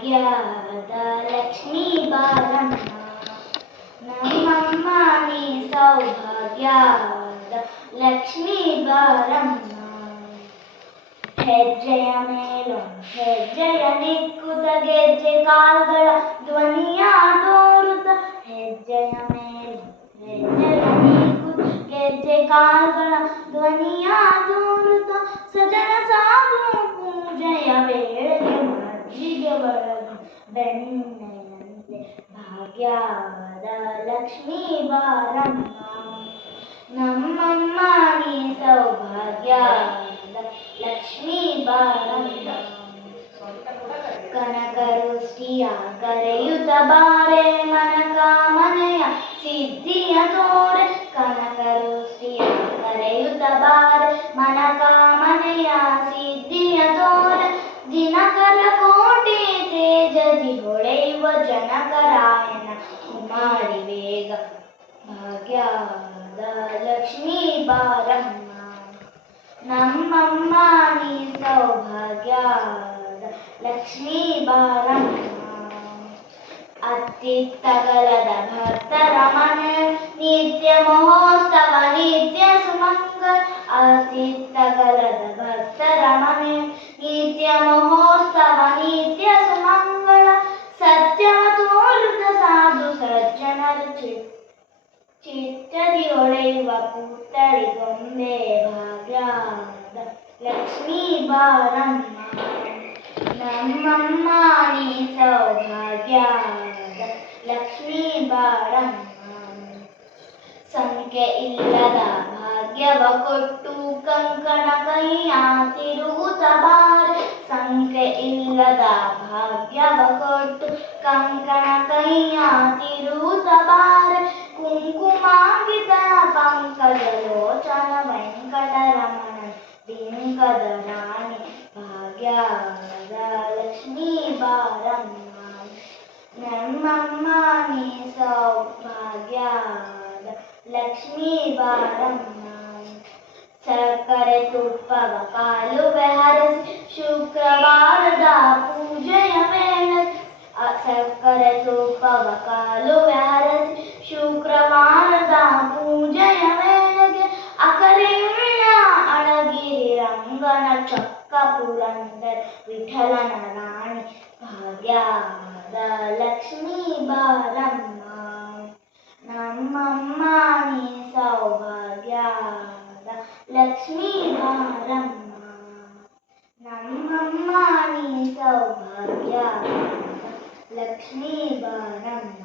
ಭಾಗ್ಯದ ಲಕ್ಷ್ಮೀ ಬಾರಮ್ಮ, ನಮ್ಮಮ್ಮ ನೀ ಸೌಭಾಗ್ಯದ ಲಕ್ಷ್ಮೀ ಬಾರಮ್ಮ. ಹೆಜ್ಜೆಯ ಮೇಲೊಂದು ಹೆಜ್ಜೆಯ ನಿಕ್ಕುತ್ತ ಗೆಜ್ಜೆ ಕಾಲ್ಗಳ ಧ್ವನಿಯ ತೋರುತ್ತ, ಹೆಜ್ಜೆಯ ಮೇಲೊಂದು ಹೆಜ್ಜೆಯ ನಿಕ್ಕುತ್ತ ಗೆಜ್ಜೆ ಕಾಲ್ಗಳ ಧ್ವನಿಯ ತೋರುತ್ತ, ಸಜನ ಸಾಗು ಪೂಜೆಯ ವೇಳೆಗೆ ಮಜ್ಜಿಗೆ ಒಳಗೆ ಬೆಣ್ಣೆಯಂತೆ ಭಾಗ್ಯದ ಲಕ್ಷ್ಮೀ ಬಾರಮ್ಮ, ನಮ್ಮಮ್ಮ ನೀ ಸೌಭಾಗ್ಯದ ಲಕ್ಷ್ಮೀ ಬಾರಮ್ಮ. ಕನಕವೃಷ್ಟಿಯ ಕರೆಯುತ್ತ ಬಾರೆ ಮನಕಾಮನೆಯ ಸಿದ್ಧಿಯ ತೋರೆ, ಕನಕವೃಷ್ಟಿಯ ಕರೆಯುತ್ತ ಬಾರೆ ಮನಕಾಮನೆಯ ಸಿದ್ಧಿಯ ತೋರೆ, ದಿನಕರ ಕೋಟೆ ತೇಜದಿ ಹೊಳೆಯುವ ಜನಕರಾಯನ ಕುಮಾರಿ ವೇಗ ಭಾಗ್ಯದ ಲಕ್ಷ್ಮೀ ಬಾರಮ್ಮ, ನಮ್ಮಮ್ಮ ನೀ ಸೌಭಾಗ್ಯದ ಲಕ್ಷ್ಮೀ ಬಾರಮ್ಮ. ಅತ್ತಿತ್ತಗಲದ ಭಕ್ತರ ಮನೆ ನಿತ್ಯ ಮಹೋತ್ಸವ ನಿತ್ಯ ಸುಮಂಗಲ, ಅತ್ತಿತ್ತಗಲದ ಭಕ್ತರ ಮನೆ ನಿತ್ಯ ಮಹೋತ್ಸವ ನಿತ್ಯ ಸುಮಂಗಳ, ಸತ್ಯವ ತೋರುತ್ತ ಸಾಧು ಸಜ್ಜನರು ಚಿತ್ತದಿ ಹೊಳೆಯುವ ಪುತ್ತಳಿ ಗೊಂಬೆ ಭಾಗ್ಯದ ಲಕ್ಷ್ಮೀ ಬಾರಮ್ಮ, ನಮ್ಮಮ್ಮ ನೀ ಸೌಭಾಗ್ಯದ ಲಕ್ಷ್ಮೀ ಬಾರಮ್ಮ. ಸಂಖ್ಯೆ ಇಲ್ಲದ ಭಾಗ್ಯವ ಕೊಟ್ಟು ಕಂಕಣ ಕೈಯ ತಿರುಗುತ್ತ ಬಾರೆ, ಸಂಖ್ಯೆ ಇಲ್ಲದ ಭಾಗ್ಯವ ಕೊಟ್ಟು ಕಂಕಣ ಕೈಯ ತಿರುಗುತ್ತ ಬಾರೆ, ಕುಂಕುಮಾಂಕಿತ ಪಂಕಜ ಲೋಚನ ವೆಂಕಟರಮಣ ಬಿಂಕದ ರಾಣಿ ಭಾಗ್ಯದ ಲಕ್ಷ್ಮೀ ಬಾರಮ್ಮ, ನಮ್ಮಮ್ಮ ನೀ ಸೌಭಾಗ್ಯದ ಲಕ್ಷ್ಮೀ ಬಾರಮ್ಮ. ಸಕ್ಕರೆ ತುಪ್ಪವ ಕಾಲುವೆ ಹರಸಿ ಶುಕ್ರವಾರದ ಪೂಜೆಯ ವೇಳೆ, ಸಕ್ಕರೆ ತುಪ್ಪವ ಕಾಲುವೆ ಹರಸಿ ಶುಕ್ರವಾರದ ಪೂಜೆಯ ವೇಳೆಗೆ, ಅಕರೆಯುಳ್ಳ ಅಳಗಿರಿ ರಂಗನ ಚೊಕ್ಕ ಪುರಂದರ ವಿಠಲನ ರಾಣಿ ಭಾಗ್ಯದ ಲಕ್ಷ್ಮೀ ಬಾರಮ್ಮ, ನಮ್ಮಮ್ಮ ನೀ ಸೌಭಾಗ್ಯದ ಲಕ್ಷ್ಮೀ ಬಾರಮ್ಮ, ನಮ್ಮಮ್ಮ ನೀ ಸೌಭಾಗ್ಯದ ಲಕ್ಷ್ಮೀ ಬಾರಮ್ಮ.